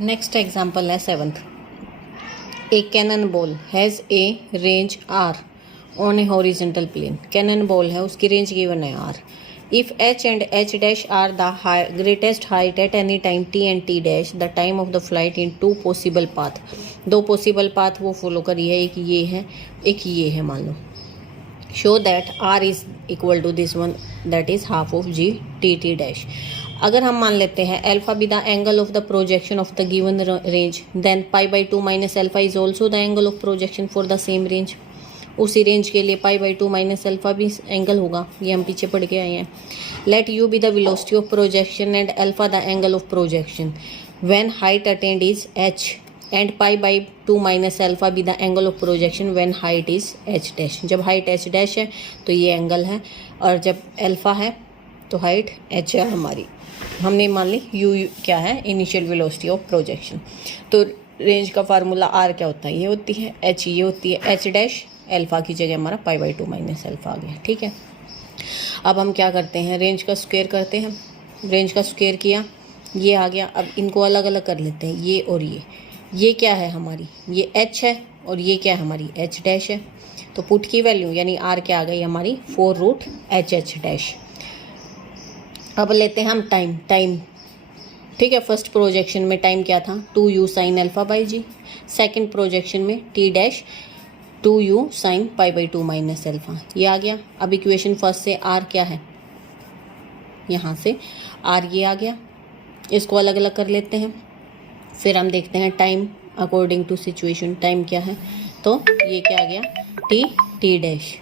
Next example है 7th। A cannon ball has a range R on a horizontal plane. Cannon ball है, उसकी range given है R. If H and H dash are the greatest height at any time T and T dash, the time of the flight in two possible path. दो possible path वो follow करी है, एक ये है एक ये है मान लो। Show that R is equal to this one, that is half of g t t dash. अगर हम मान लेते हैं alpha be the angle of the projection of the given range, then pi by two minus alpha is also the angle of projection for the same range. उसी range के लिए pi by two minus alpha भी angle होगा, ये हम पीछे पढ़ के आए हैं। Let u be the velocity of projection and alpha the angle of projection when height attend is H, and pi by two minus alpha be the angle of projection when height is H dash. जब height H dash है तो ये angle है, और जब alpha है तो height H है हमारी। हमने मान ली यू क्या है, इनिशियल वेलोसिटी ऑफ प्रोजेक्शन। तो रेंज का फार्मूला आर क्या होता है, ये होती है एच, ये होती है एच डैश, अल्फा की जगह हमारा pi by two minus alpha आ गया। ठीक है, अब हम क्या करते हैं, रेंज का स्क्वायर करते हैं। रेंज का स्क्वायर किया, ये आ गया। अब इनको अलग अलग कर लेते हैं, ये और ये क्या है हमारी, ये एच है, और ये क्या है हमारी एच डैश है। तो पुट की वैल्यू यानी आर क्या आ गई हमारी 4 रूट एच एच डैश। अब लेते हैं हम टाइम। ठीक है, फर्स्ट प्रोजेक्शन में टाइम क्या था 2u sine alpha by g. Second projection में t dash 2u sine pi by two minus alpha, ये आ गया। अब इक्वेशन फर्स्ट से आर क्या है, यहाँ से आर ये आ गया। इसको अलग अलग कर लेते हैं, फिर हम देखते हैं time according to situation. Time क्या है, तो ये क्या आ गया t dash.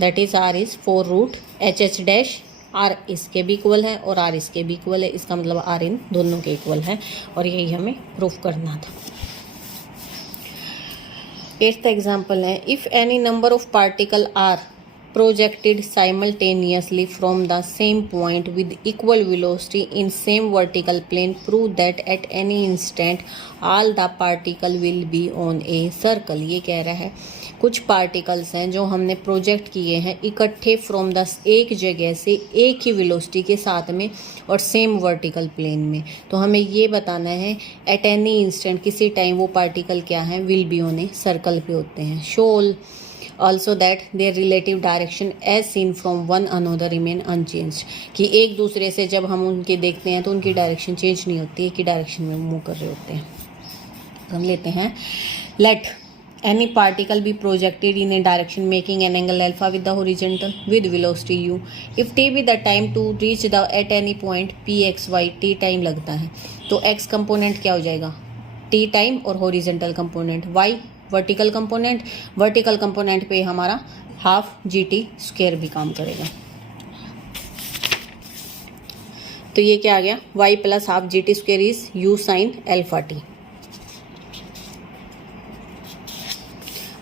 That is r is 4 root h h dash. R इसके भी इक्वल है और आर इसके भी इक्वल है, इसका मतलब आर इन दोनों के इक्वल है, और यही हमें प्रूफ करना था। 8th एग्जाम्पल है, if any number of particle are projected simultaneously from the same point with equal velocity in same vertical plane, prove that at any instant all the particle will be on a circle। ये कह रहा है कुछ particles हैं जो हमने project किए हैं इकट्ठे फ्रॉम द एक जगह से एक ही वेलोसिटी के साथ में और सेम वर्टिकल प्लेन में। तो हमें ये बताना है एट एनी इंस्टेंट किसी टाइम वो पार्टिकल क्या है, will be on a circle पे होते हैं। Show also that their relative direction as seen from one another remain unchanged, कि एक दूसरे से जब हम उनके देखते हैं तो उनकी डायरेक्शन चेंज नहीं होती, एक ही डायरेक्शन में मूव कर रहे होते हैं। हम लेते हैं let any particle be projected in a direction making an angle alpha with the horizontal with velocity u, if t be the time to reach the at any point p x y, t time लगता है तो x component क्या हो जाएगा t time, और horizontal component y vertical component पे हमारा half g t square भी काम करेगा। तो ये क्या आ गया y plus half g t square is u sine alpha T.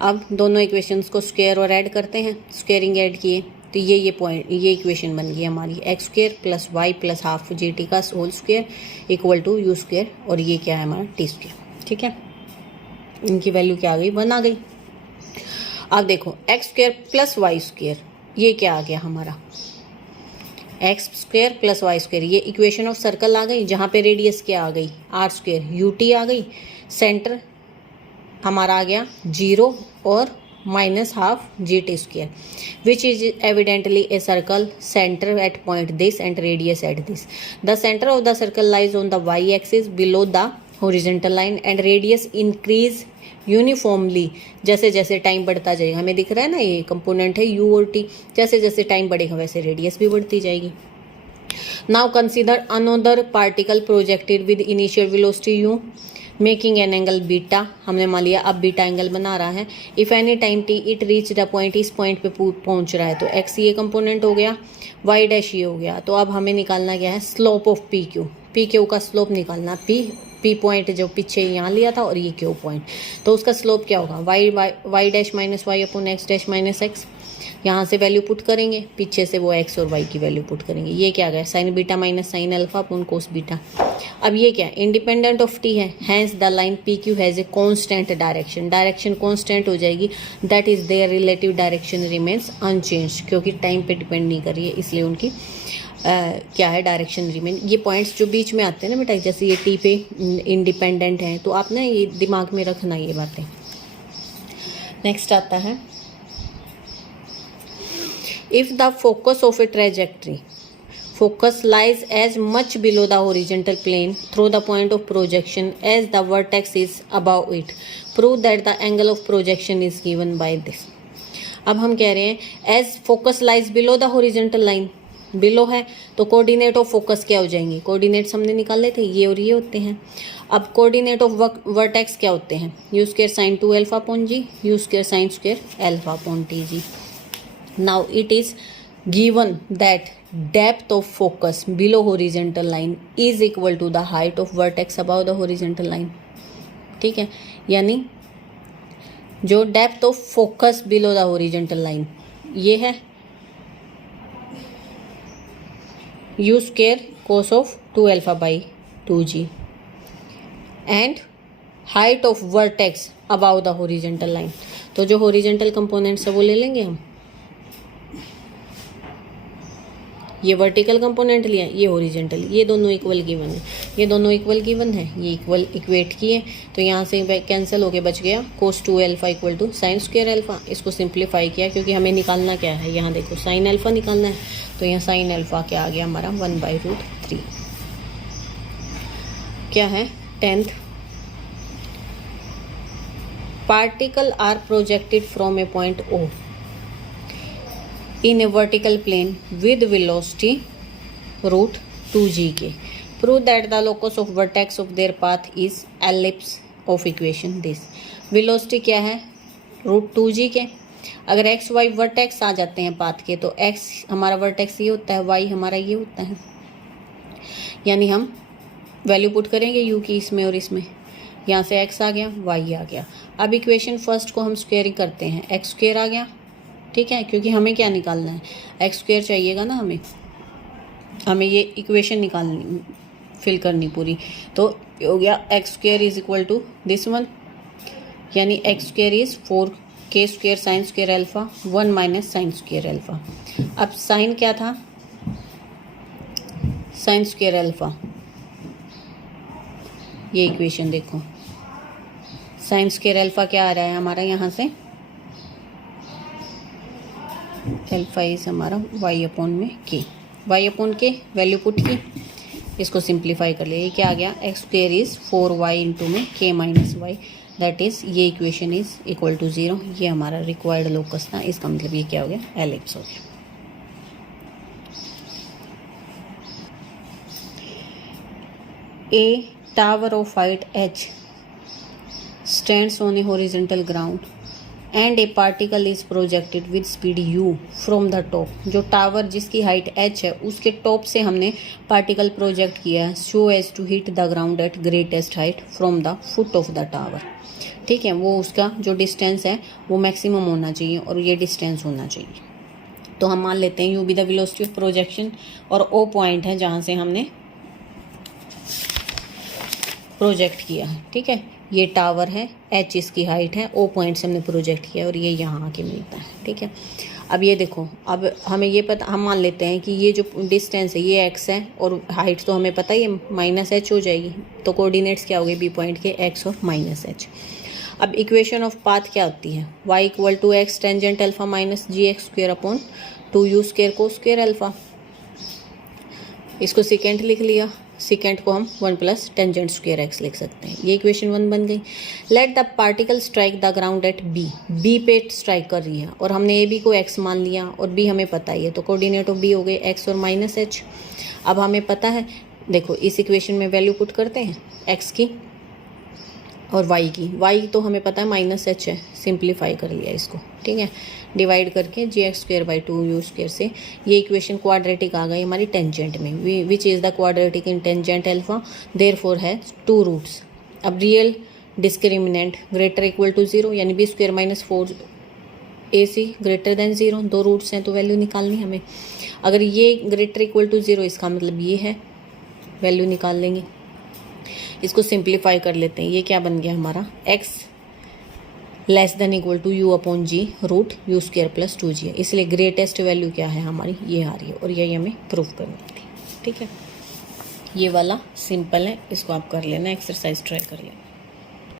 अब दोनों इक्वेशंस को स्क्वायर और ऐड करते हैं, स्क्वायरिंग ऐड किए तो ये पॉइंट ये इक्वेशन बन गई हमारी x square plus y plus half g t का whole square equal to u square, और ये क्या है हमारा टी स्क्वायर। ठीक है, इनकी वैल्यू क्या आ गई 1 आ गई। अब देखो x square plus y square, ये क्या आ गया हमारा x square plus y square, ये इक्वेशन ऑफ सर्कल आ गई, जहाँ पे रेडियस क्या आ गई आर स्क्वायर, यू टी आ गई। सेंटर हमारा आ गया 0 और minus half g t square, which is evidently a circle centre at point this and radius at this. The centre of the circle lies on the Y axis below the horizontal line and radius increase uniformly जैसे जैसे time बढ़ता जाएगा। हमें दिख रहा है ना ये कंपोनेंट है यू और टी, जैसे जैसे टाइम बढ़ेगा वैसे रेडियस भी बढ़ती जाएगी। Now consider another particle projected with initial velocity you making an angle beta. हमने मान लिया अब बीटा एंगल बना रहा है। If any time T it reach the point, इस पॉइंट पे पहुंच रहा है तो एक्स ये कंपोनेंट हो गया, वाई डैश ये हो गया। तो अब हमें निकालना क्या है स्लोप ऑफ पी क्यू का स्लोप निकालना। पी पॉइंट जो पीछे यहाँ लिया था और ये क्यू पॉइंट, तो उसका स्लोप क्या होगा y dash minus y upon x dash minus x. यहाँ से वैल्यू पुट करेंगे, पीछे से वो एक्स और वाई की वैल्यू पुट करेंगे। ये क्या गया sine beta minus sine alpha upon cos beta. अब ये क्या इंडिपेंडेंट ऑफ टी है, hence the line P Q has a constant direction constant हो जाएगी, that is their relative direction remains unchanged, क्योंकि टाइम पे डिपेंड नहीं कर रही है इसलिए उनकी क्या है डायरेक्शन रिमेन। ये पॉइंट्स जो बीच में आते हैं ना बेटा, जैसे ये टी पे इंडिपेंडेंट है, तो आप ना ये दिमाग में रखना ये बातें। नेक्स्ट आता है if the focus of A trajectory focus lies as much below the horizontal plane through the point of projection as the vertex is above it. Prove that the angle of projection is given by this. अब हम कह रहे हैं as focus lies below the horizontal line, below है तो coordinate of focus क्या हो जाएंगे, कोऑर्डिनेट्स हमने निकाले थे ये और ये होते हैं। अब कोऑर्डिनेट ऑफ वर्टेक्स क्या होते हैं, u square sine 2 alpha upon g, u square sine square alpha upon t g. Now it is given that depth of focus below horizontal line is equal to the height of vertex above the horizontal line। ठीक है, यानी जो depth of focus below the horizontal line ये है you square cos of 2 alpha by 2g and height of vertex about the horizontal line. तो जो horizontal components है वो ले लेंगे हम, ये वर्टिकल कंपोनेंट लिया, ये हॉरिजॉन्टल, ये दोनों इक्वल गिवन है, ये दोनों इक्वल गिवन है, ये इक्वल इक्वेट किए, तो यहाँ से कैंसिल होके बच गया cos 2 alpha equal to sine square alpha. इसको सिंप्लीफाई किया क्योंकि हमें निकालना क्या है, यहाँ देखो साइन अल्फा निकालना है, तो यहाँ साइन अल्फा क्या आ गया हमारा 1/√3। क्या है 10th, particle are projected from a point O in a vertical plane with velocity root 2gk. Prove that the locus of vertex of their path is ellipse of equation this. Velocity क्या है √2gk। अगर x y vertex आ जाते हैं path के तो x हमारा vertex ये होता है, y हमारा ये होता है, यानी हम वैल्यू पुट करेंगे u की इसमें और इसमें, यहाँ से x आ गया y आ गया। अब इक्वेशन फर्स्ट को हम स्क्वेयरिंग करते हैं, x स्क्वेयर आ गया, ठीक है, क्योंकि हमें क्या निकालना है, एक्स स्क्वायर चाहिएगा ना हमें ये इक्वेशन निकालनी फिल करनी पूरी, तो हो गया x square is equal to this one, यानी x square is 4k square sine square alpha 1 minus sine square alpha. अब साइन क्या था, साइन स्क्वायर अल्फा, ये इक्वेशन देखो, साइन स्क्वायर अल्फा क्या आ रहा है हमारा यहाँ से, अल्फा इज हमारा y अपॉन में k, y अपॉन के वैल्यू पुट की, इसको सिंप्लीफाई कर लिया, ये क्या आ गया x square is 4y into में k minus y, that is ये इक्वेशन इज इक्वल टू 0। ये हमारा रिक्वायर्ड लोकस था, इसका मतलब ये क्या हो गया एलिप्स हो गया। ए tower of height h stands on a horizontal ground and a particle is projected with speed u from the top। जो टावर जिसकी हाइट h है उसके टॉप से हमने पार्टिकल प्रोजेक्ट किया है so as to hit the ground at greatest height from the foot of the tower। ठीक है, वो उसका जो डिस्टेंस है वो मैक्सिमम होना चाहिए और ये डिस्टेंस होना चाहिए। तो हम मान लेते हैं u B the velocity of projection और o पॉइंट है जहाँ से हमने प्रोजेक्ट किया है। ठीक है, ये टावर है, h इसकी हाइट है, o पॉइंट से हमने प्रोजेक्ट किया और ये यहाँ आके मिलता है। ठीक है, अब ये देखो, अब हमें ये पता, हम मान लेते हैं कि ये जो डिस्टेंस है ये x है और हाइट तो हमें पता ही है -h हो जाएगी, तो कोऑर्डिनेट्स क्या हो गए b पॉइंट के x और -h। अब इक्वेशन ऑफ पाथ क्या होती है, y equal to x tangent alpha minus gx square upon 2u square cos square alpha. इसको सेकेंड लिख लिया, सेकेंड को हम 1 प्लस टेंजेंट स्क्वायर एक्स लिख सकते हैं, ये इक्वेशन 1 बन गई। Let the particle strike the ground at B पे स्ट्राइक कर रही है और हमने ए बी को एक्स मान लिया और बी हमें पता ही है, तो कोऑर्डिनेट ऑफ बी हो गए एक्स और -h। अब हमें पता है, देखो इस इक्वेशन में वैल्यू पुट करते हैं एक्स की और वाई की, वाई तो हमें पता है -h है, सिंप्लीफाई कर लिया इसको। ठीक है, डिवाइड करके gx square by 2u square से ये इक्वेशन क्वाड्रेटिक आ गई हमारी टेंजेंट में, which is the quadratic in tangent alpha, therefore है 2 रूट्स। अब real discriminant greater equal to 0, यानी b square minus 4ac greater than 0, 2 roots हैं तो वैल्यू निकालनी हमें। अगर ये ग्रेटर इक्वल टू 0 इसका मतलब ये है, वैल्यू निकाल लेंगे। इसको सिंप्लीफाई कर लेते हैं, ये क्या बन गया हमारा x less than equal to u upon g root u square plus 2g है, इसलिए ग्रेटेस्ट वैल्यू क्या है हमारी ये आ रही है और यही हमें प्रूव करनी है। ठीक है, ये वाला सिंपल है, इसको आप कर लेना, एक्सरसाइज ट्राई कर लेना।